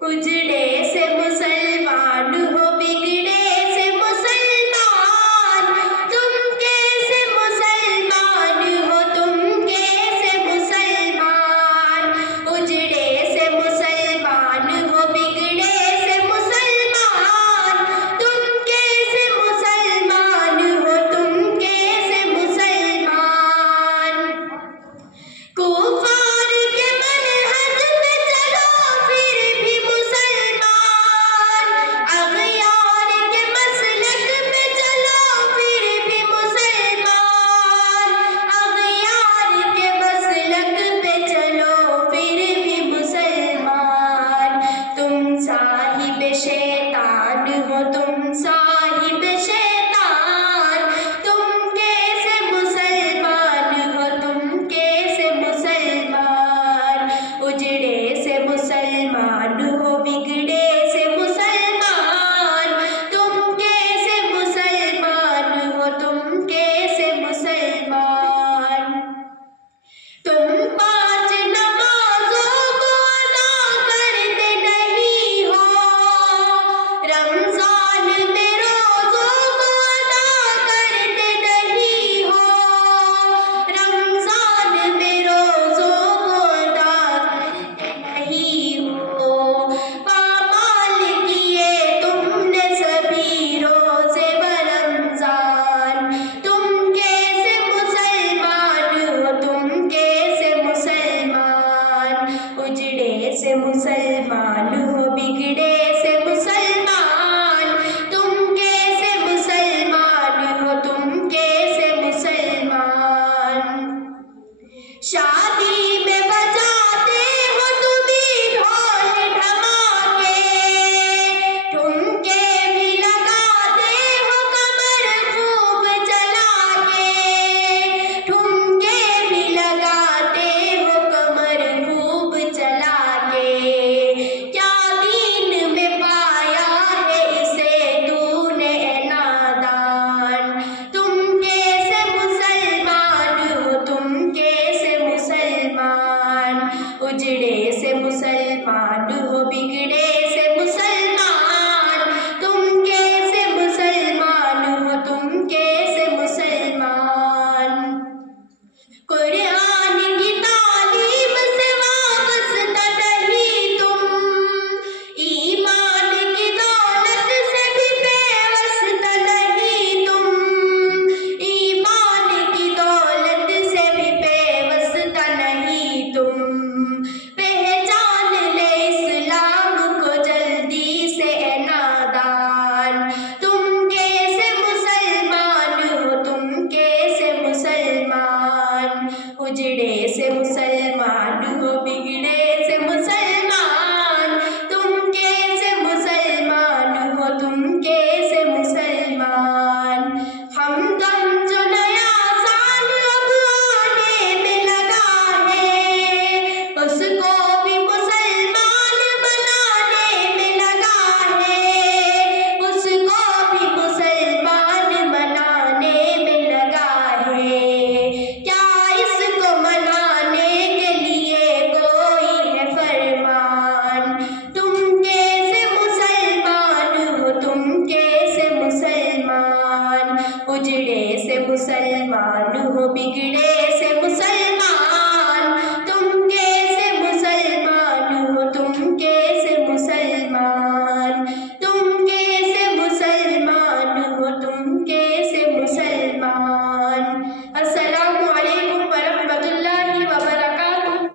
اجڑے سے مسلمان ہو بگڑے سے مسلمان، تم کیسے مسلمان ہو، تم کیسے مسلمان، اجڑے سے مسلمان ہو بگڑے سے مسلمان، تم کیسے مسلمان ہو، تم کیسے مسلمان، کفار کے منہج پہ چلو پھر بھی مسلمان، اغیار کے مسلک پہ چلو پھر بھی مسلمان، اغیار کے مسلک پہ چلو پھر بھی مسلمان، تم صاحب شیطان ہو، تم صاحب شیطان، تم کیسے مسلمان ہو، تم کیسے مسلمان، اجڑے سے مسلمان ہو بگڑے سے مسلمان، تم کیسے مسلمان ہو، تم کیسے مسلمان، تم پانچ نمازوں کو ادا کرتے نہیں ہو، رمضان میں روزوں کو ادا کرتے نہیں ہو، رمضان میں روزوں کو ادا کرتے نہیں ہو، پامال کیے تم نے سبھی روزے برمضان، تم کیسے مسلمان ہو، تم کیسے مسلمان، اجڑے سے مسلمان ہو